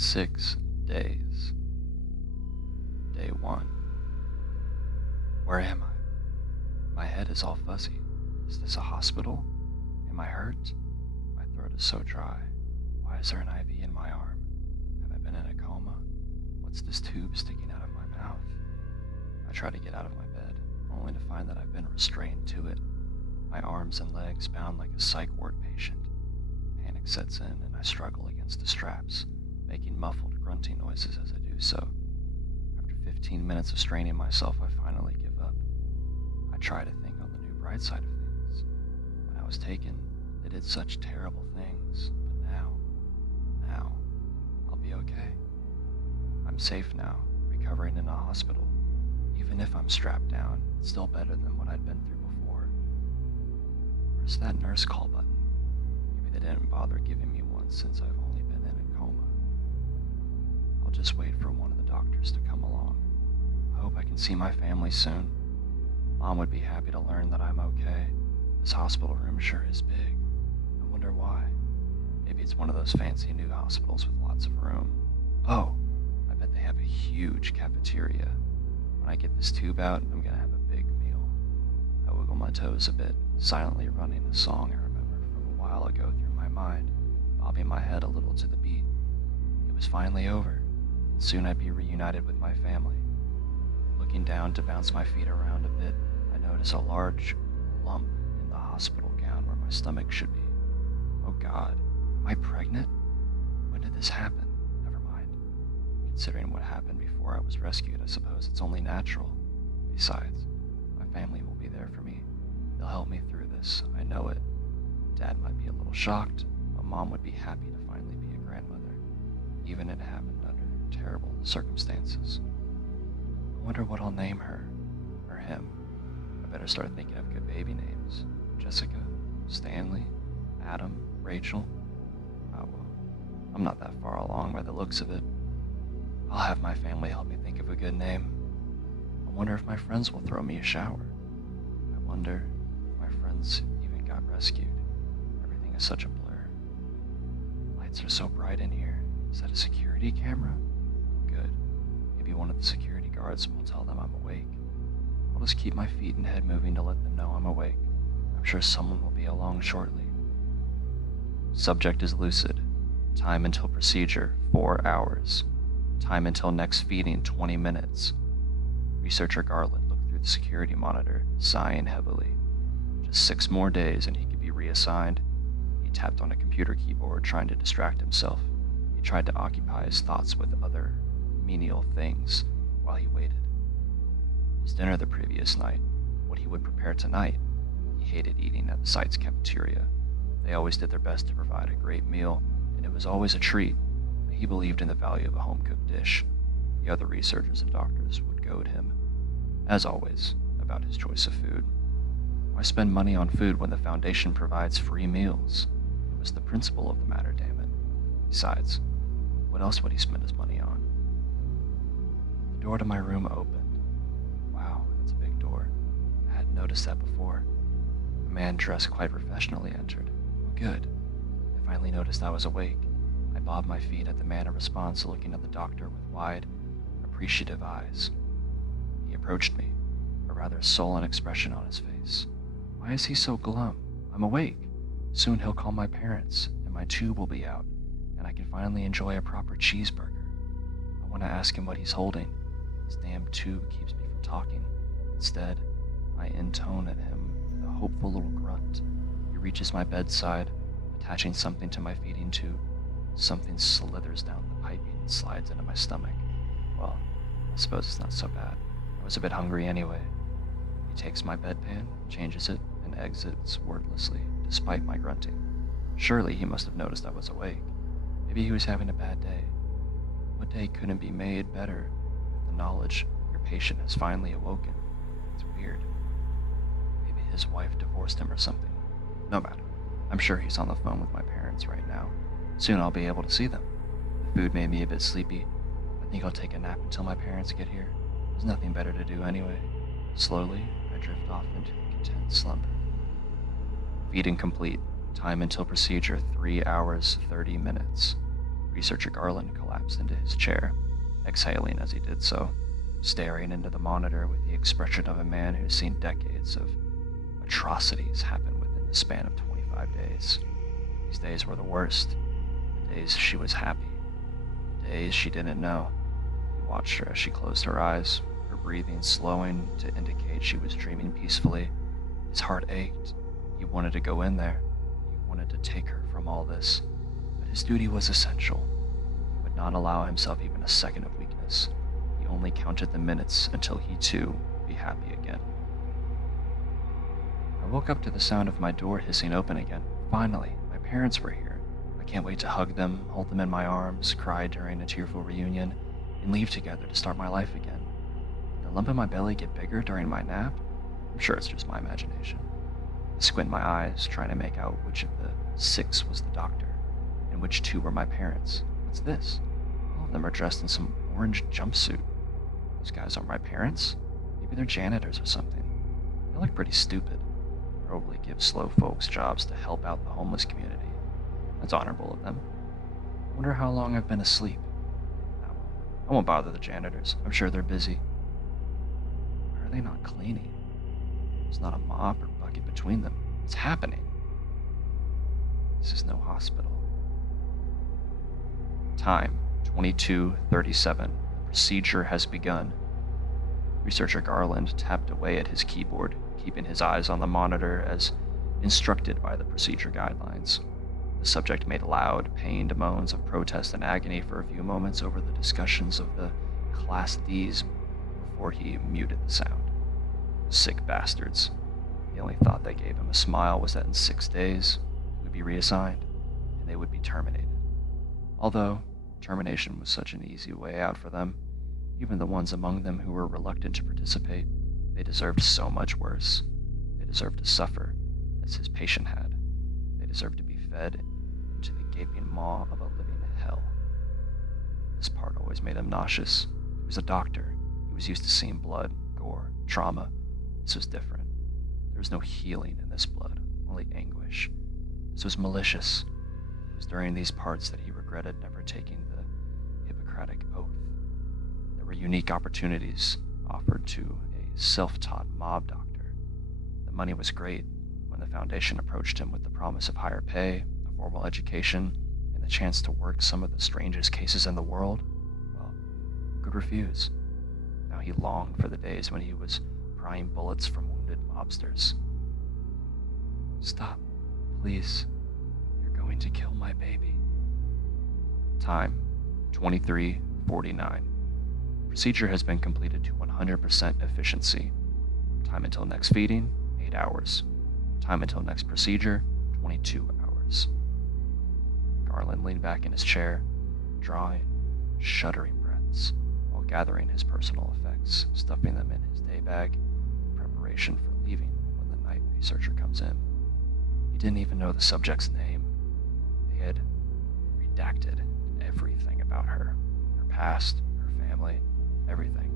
6 days. Day 1. Where am I? My head is all fuzzy. Is this a hospital? Am I hurt? My throat is so dry. Why is there an IV in my arm? Have I been in a coma? What's this tube sticking out of my mouth? I try to get out of my bed, only to find that I've been restrained to it. My arms and legs bound like a psych ward patient. Panic sets in and I struggle against the straps, making muffled grunting noises as I do so. After 15 minutes of straining myself, I finally give up. I try to think on the new bright side of things. When I was taken, they did such terrible things, but now, I'll be okay. I'm safe now, recovering in a hospital. Even if I'm strapped down, it's still better than what I'd been through before. Where's that nurse call button? Maybe they didn't bother giving me one since I've only been in a coma. I'll just wait for one of the doctors to come along. I hope I can see my family soon. Mom would be happy to learn that I'm okay. This hospital room sure is big. I wonder why. Maybe it's one of those fancy new hospitals with lots of room. Oh, I bet they have a huge cafeteria. When I get this tube out, I'm gonna have a big meal. I wiggle my toes a bit, silently running a song I remember from a while ago through my mind, bobbing my head a little to the beat. It was finally over, and soon I'd be reunited with my family. Looking down to bounce my feet around a bit, I notice a large lump in the hospital gown where my stomach should be. Oh God, am I pregnant? When did this happen? Never mind. Considering what happened before I was rescued, I suppose it's only natural. Besides, my family will be there for me. They'll help me through this, I know it. Dad might be a little shocked, but Mom would be happy to finally be a grandmother, even if it happened under terrible circumstances. I wonder what I'll name her, or him. I better start thinking of good baby names. Jessica, Stanley, Adam, Rachel. Oh well, I'm not that far along by the looks of it. I'll have my family help me think of a good name. I wonder if my friends will throw me a shower. I wonder if my friends even got rescued. Everything is such a blur. Lights are so bright in here. Is that a security camera? Good. Maybe one of the security guards will tell them I'm awake. I'll just keep my feet and head moving to let them know I'm awake. I'm sure someone will be along shortly. Subject is lucid. Time until procedure, 4 hours. Time until next feeding, 20 minutes. Researcher Garland looked through the security monitor, sighing heavily. Just 6 more days and he could be reassigned. He tapped on a computer keyboard, trying to distract himself. He tried to occupy his thoughts with other menial things while he waited. His dinner the previous night, what he would prepare tonight. He hated eating at the site's cafeteria. They always did their best to provide a great meal, and it was always a treat, but he believed in the value of a home-cooked dish. The other researchers and doctors would goad him, as always, about his choice of food. Why spend money on food when the Foundation provides free meals? It was the principle of the matter, damn it. Besides, what else would he spend his money on? The door to my room opened. Wow, that's a big door. I hadn't noticed that before. A man dressed quite professionally entered. Oh, good. I finally noticed I was awake. I bobbed my feet at the man in response, looking at the doctor with wide, appreciative eyes. He approached me, a rather sullen expression on his face. Why is he so glum? I'm awake. Soon he'll call my parents, and my tube will be out, and I can finally enjoy a proper cheeseburger. I want to ask him what he's holding. This damn tube keeps me from talking. Instead, I intone at him with a hopeful little grunt. He reaches my bedside, attaching something to my feeding tube. Something slithers down the piping and slides into my stomach. Well, I suppose it's not so bad. I was a bit hungry anyway. He takes my bedpan, changes it, and exits wordlessly, despite my grunting. Surely he must have noticed I was awake. Maybe he was having a bad day. What day couldn't be made better with the knowledge your patient has finally awoken? It's weird. Maybe his wife divorced him or something. No matter. I'm sure he's on the phone with my parents right now. Soon I'll be able to see them. The food made me a bit sleepy. I think I'll take a nap until my parents get here. There's nothing better to do anyway. Slowly, I drift off into a content slumber. Feeding complete. Time until procedure, 3 hours, 30 minutes. Researcher Garland collapsed into his chair, exhaling as he did so, staring into the monitor with the expression of a man who's seen decades of atrocities happen within the span of 25 days. These days were the worst. The days she was happy. The days she didn't know. He watched her as she closed her eyes, her breathing slowing to indicate she was dreaming peacefully. His heart ached. He wanted to go in there. He wanted to take her from all this. But his duty was essential. He would not allow himself even a second of weakness. He only counted the minutes until he too would be happy again. I woke up to the sound of my door hissing open again. Finally, my parents were here. I can't wait to hug them, hold them in my arms, cry during a tearful reunion, and leave together to start my life again. Did the lump in my belly get bigger during my nap? I'm sure it's just my imagination. I squint my eyes, trying to make out which of the 6 was the doctor, and which 2 were my parents. What's this? All of them are dressed in some orange jumpsuit. Those guys aren't my parents? Maybe they're janitors or something. They look pretty stupid. Probably give slow folks jobs to help out the homeless community. That's honorable of them. I wonder how long I've been asleep. I won't bother the janitors. I'm sure they're busy. Why are they not cleaning? There's not a mop or bucket between them. What's happening? This is no hospital. Time, 22:37. The procedure has begun. Researcher Garland tapped away at his keyboard, keeping his eyes on the monitor as instructed by the procedure guidelines. The subject made loud, pained moans of protest and agony for a few moments over the discussions of the Class Ds before he muted the sound. Sick bastards. The only thought that gave him a smile was that in 6 days, he would be reassigned, and they would be terminated. Although, termination was such an easy way out for them, even the ones among them who were reluctant to participate, they deserved so much worse. They deserved to suffer, as his patient had. They deserved to be fed into the gaping maw of a living hell. This part always made him nauseous. He was a doctor. He was used to seeing blood, gore, trauma. This was different. There was no healing in this blood, only anguish. This was malicious. It was during these parts that he regretted never taking the Hippocratic Oath. There were unique opportunities offered to a self-taught mob doctor. The money was great when the Foundation approached him with the promise of higher pay, a formal education, and the chance to work some of the strangest cases in the world. Well, who could refuse? Now he longed for the days when he was prying bullets from wounded mobsters. Stop, please. You're going to kill my baby. Time, 23:49. Procedure has been completed to 100% efficiency. Time until next feeding, 8 hours. Time until next procedure, 22 hours. Garland leaned back in his chair, drawing, shuddering breaths, while gathering his personal effects, stuffing them in his day bag in preparation for leaving when the night researcher comes in. He didn't even know the subject's name. They had redacted everything about her, her past, her family, everything.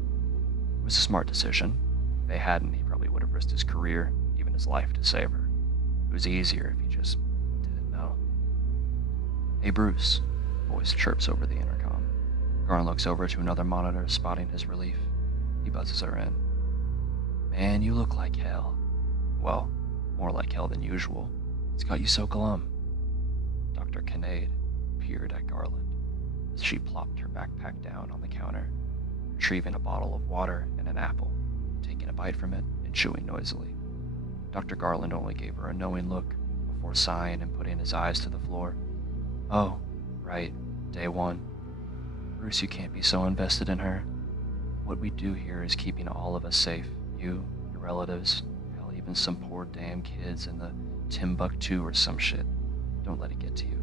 It was a smart decision. If they hadn't, he probably would have risked his career, even his life, to save her. It was easier if he just didn't know. Hey, Bruce. Voice chirps over the intercom. Garn looks over to another monitor, spotting his relief. He buzzes her in. Man, you look like hell. Well, more like hell than usual. It's got you so glum. Dr. Kinnaid peered at Garland as she plopped her backpack down on the counter, retrieving a bottle of water and an apple, taking a bite from it and chewing noisily. Dr. Garland only gave her a knowing look before sighing and putting his eyes to the floor. Oh, right, day 1. Bruce, you can't be so invested in her. What we do here is keeping all of us safe. You, your relatives, hell, even some poor damn kids in the Timbuktu or some shit. Don't let it get to you.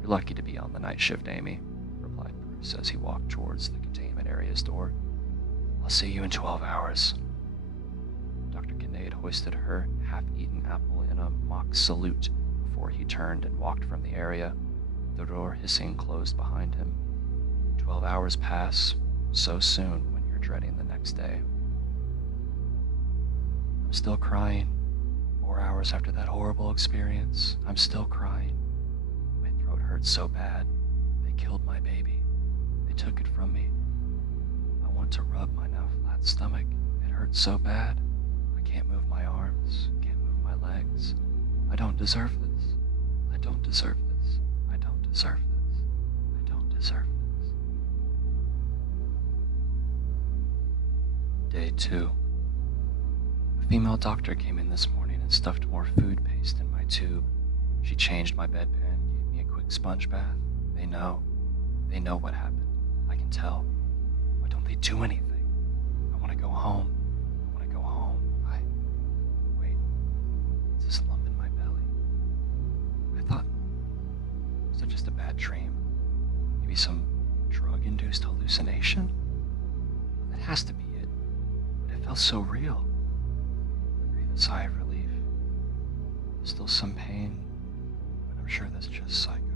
You're lucky to be on the night shift, Amy, replied Bruce as he walked towards the containment area's door. I'll see you in 12 hours. Dr. Kinnaid hoisted her half-eaten apple in a mock salute before he turned and walked from the area, the door hissing closed behind him. 12 hours pass so soon when you're dreading the next day. I'm still crying. 4 hours after that horrible experience, I'm still crying. My throat hurts so bad, they They took it from me. I want to rub my now flat stomach. It hurts so bad. I can't move my arms, can't move my legs. I don't deserve this. I don't deserve this. I don't deserve this. I don't deserve this. Day 2. A female doctor came in this morning and stuffed more food paste in my tube. She changed my bedpan, gave me a quick sponge bath. They know. They know what happened. I can tell. Why don't they do anything? I want to go home. I want to go home. Wait. Is this lump in my belly? I thought... Was that just a bad dream? Maybe some drug-induced hallucination? That has to be it. But it felt so real. I breathed a sigh of relief. There's still some pain, but I'm sure that's just something.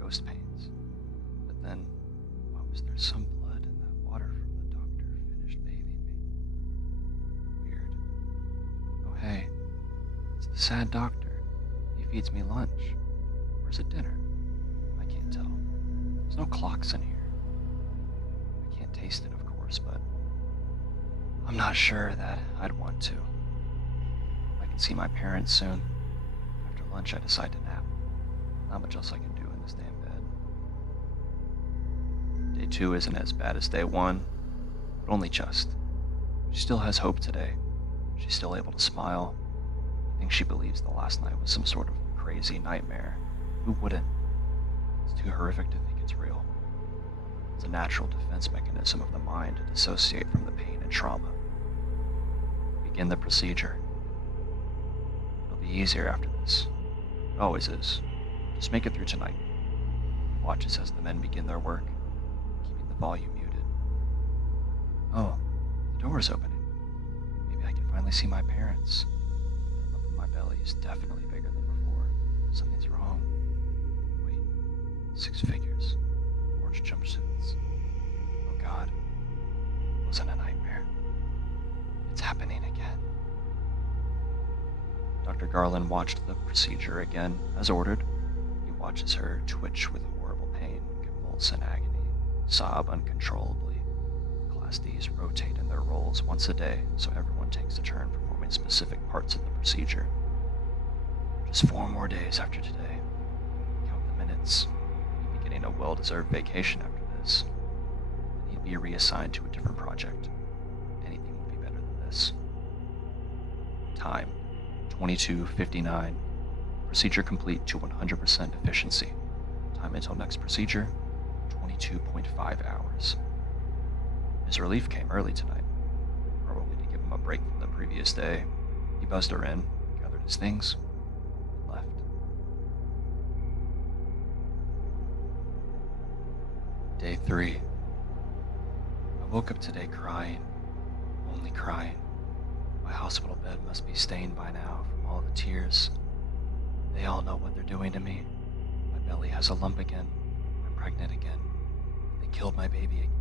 Ghost pains. But then, why was there some blood in that water from the doctor finished bathing me? Weird. Oh hey, it's the sad doctor. He feeds me lunch. Where's it dinner? I can't tell. There's no clocks in here. I can't taste it, of course, but I'm not sure that I'd want to. I can see my parents soon. After lunch, I decide to nap. Not much else I can do in this damn bed. Day 2 isn't as bad as day 1, but only just. She still has hope today. She's still able to smile. I think she believes the last night was some sort of crazy nightmare. Who wouldn't? It's too horrific to think it's real. It's a natural defense mechanism of the mind to dissociate from the pain and trauma. Begin the procedure. It'll be easier after this. It always is. Just make it through tonight. He watches as the men begin their work, keeping the volume muted. Oh, the door is opening. Maybe I can finally see my parents. That lump in my belly is definitely bigger than before. Something's wrong. Wait, 6 figures. Orange jumpsuits. Oh God. It wasn't a nightmare. It's happening again. Dr. Garland watched the procedure again, as ordered. He watches her twitch with horrible pain, convulse in agony, sob uncontrollably. Class Ds rotate in their roles once a day, so everyone takes a turn performing specific parts of the procedure. Just 4 more days after today. Count the minutes. He'd be getting a well-deserved vacation after this. He'd be reassigned to a different project. Anything would be better than this. Time. 22:59. Procedure complete to 100% efficiency. Time until next procedure, 22.5 hours. His relief came early tonight, probably to give him a break from the previous day. He buzzed her in, gathered his things, and left. Day 3. I woke up today crying, only crying. My hospital bed must be stained by now from all the tears. They all know what they're doing to me. My belly has a lump again. I'm pregnant again. They killed my baby again.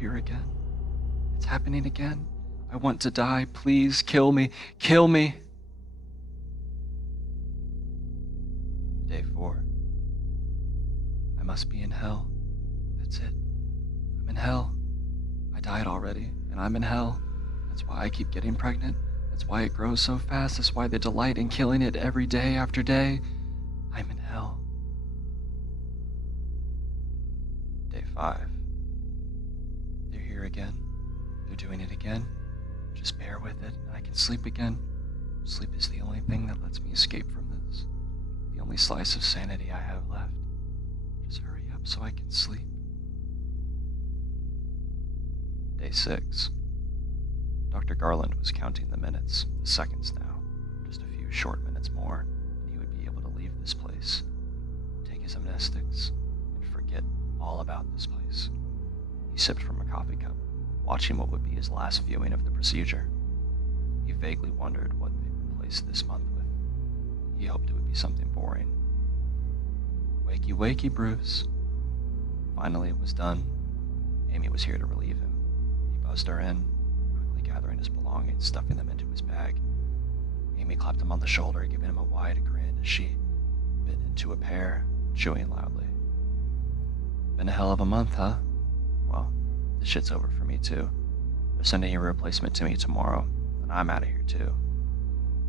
Here again. It's happening again. I want to die. Please kill me. Kill me. Day 4. I must be in hell. That's it. I'm in hell. I died already, and I'm in hell. That's why I keep getting pregnant. That's why it grows so fast. That's why they delight in killing it every day after day. I'm in hell. Day 5. They're here again. They're doing it again. Just bear with it, and I can sleep again. Sleep is the only thing that lets me escape from this. The only slice of sanity I have left. Just hurry up so I can sleep. Day 6. Dr. Garland was counting the minutes, the seconds now. Just a few short minutes more, and he would be able to leave this place. Take his amnestics and forget all about this place. He sipped from a coffee cup, watching what would be his last viewing of the procedure. He vaguely wondered what they'd replace this month with. He hoped it would be something boring. Wakey, wakey, Bruce. Finally, it was done. Amy was here to relieve him. He buzzed her in, quickly gathering his belongings, stuffing them into his bag. Amy clapped him on the shoulder, giving him a wide grin as she bit into a pear, chewing loudly. Been a hell of a month, huh? Well, this shit's over for me too. They're sending a replacement to me tomorrow, and I'm out of here too.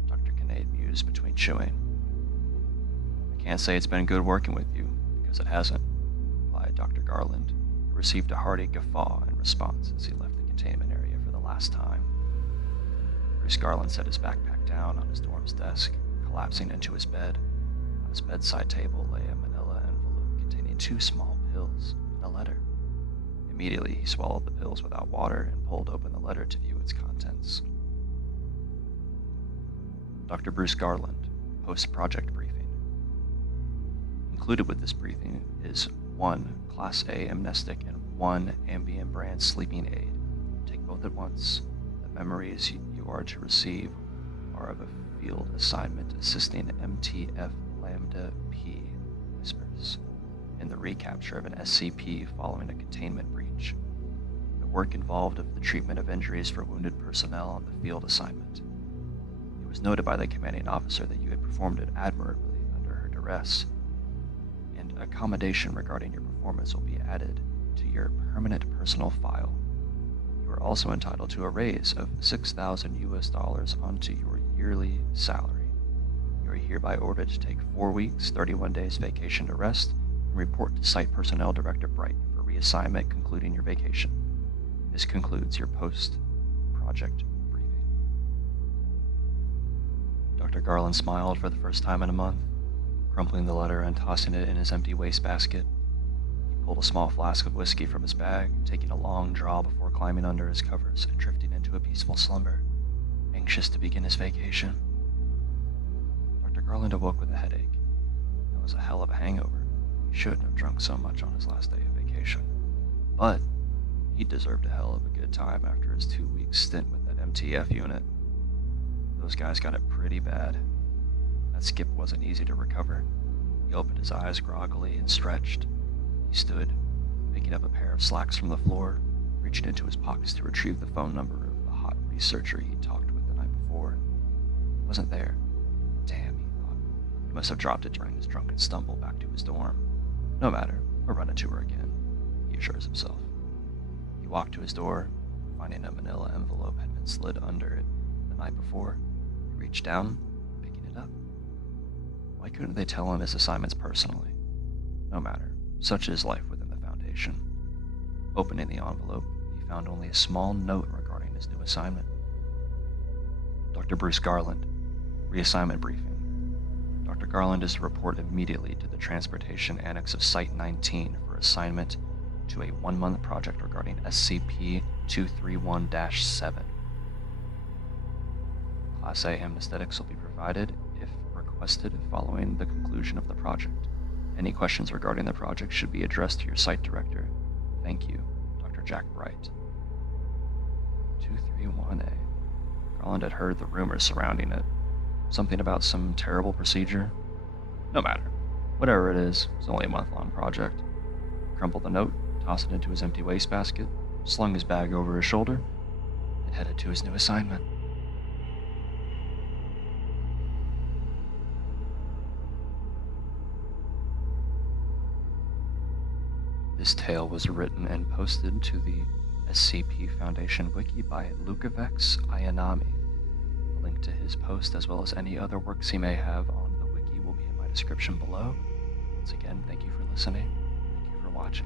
Dr. Kinnaid mused between chewing. I can't say it's been good working with you, because it hasn't, replied Dr. Garland, who received a hearty guffaw in response as he left the containment area for the last time. Bruce Garland set his backpack down on his dorm's desk, collapsing into his bed. On his bedside table lay a manila envelope containing 2 small pills and a letter. Immediately, he swallowed the pills without water and pulled open the letter to view its contents. Dr. Bruce Garland, post-project briefing. Included with this briefing is 1 Class A amnestic and 1 Ambien brand sleeping aid. Take both at once. The memories you are to receive are of a field assignment assisting MTF Lambda P whispers in the recapture of an SCP following a containment breach. The work involved of the treatment of injuries for wounded personnel on the field assignment. It was noted by the commanding officer that you had performed it admirably under her duress, and accommodation regarding your performance will be added to your permanent personal file. You are also entitled to a raise of $6,000 onto your yearly salary. You are hereby ordered to take 4 weeks, 31 days vacation to rest, and report to Site Personnel Director Bright for reassignment concluding your vacation. This concludes your post-project briefing. Dr. Garland smiled for the first time in a month, crumpling the letter and tossing it in his empty wastebasket. He pulled a small flask of whiskey from his bag, taking a long draw before climbing under his covers and drifting into a peaceful slumber, anxious to begin his vacation. Dr. Garland awoke with a headache. It was a hell of a hangover. He shouldn't have drunk so much on his last day of vacation. But he deserved a hell of a good time after his 2-week stint with that MTF unit. Those guys got it pretty bad. That skip wasn't easy to recover. He opened his eyes groggily and stretched. He stood, picking up a pair of slacks from the floor, reaching into his pockets to retrieve the phone number of the hot researcher he'd talked with the night before. It wasn't there. Damn, he thought. He must have dropped it during his drunken stumble back to his dorm. No matter, I'll run into her again, he assures himself. He walked to his door, finding a manila envelope had been slid under it the night before. He reached down, picking it up. Why couldn't they tell him his assignments personally? No matter, such is life within the Foundation. Opening the envelope, he found only a small note regarding his new assignment. Dr. Bruce Garland, reassignment briefing. Dr. Garland is to report immediately to the Transportation Annex of Site-19 for assignment to a 1-month project regarding SCP-231-7. Class A amnesthetics will be provided if requested following the conclusion of the project. Any questions regarding the project should be addressed to your site director. Thank you, Dr. Jack Bright. 231A. Garland had heard the rumors surrounding it. Something about some terrible procedure? No matter. Whatever it is, it's only a month-long project. He crumpled the note, tossed it into his empty wastebasket, slung his bag over his shoulder, and headed to his new assignment. This tale was written and posted to the SCP Foundation wiki by Lukavex Ayanami. A link to his post, as well as any other works he may have on the wiki, will be in my description below. Once again, thank you for listening. Thank you for watching.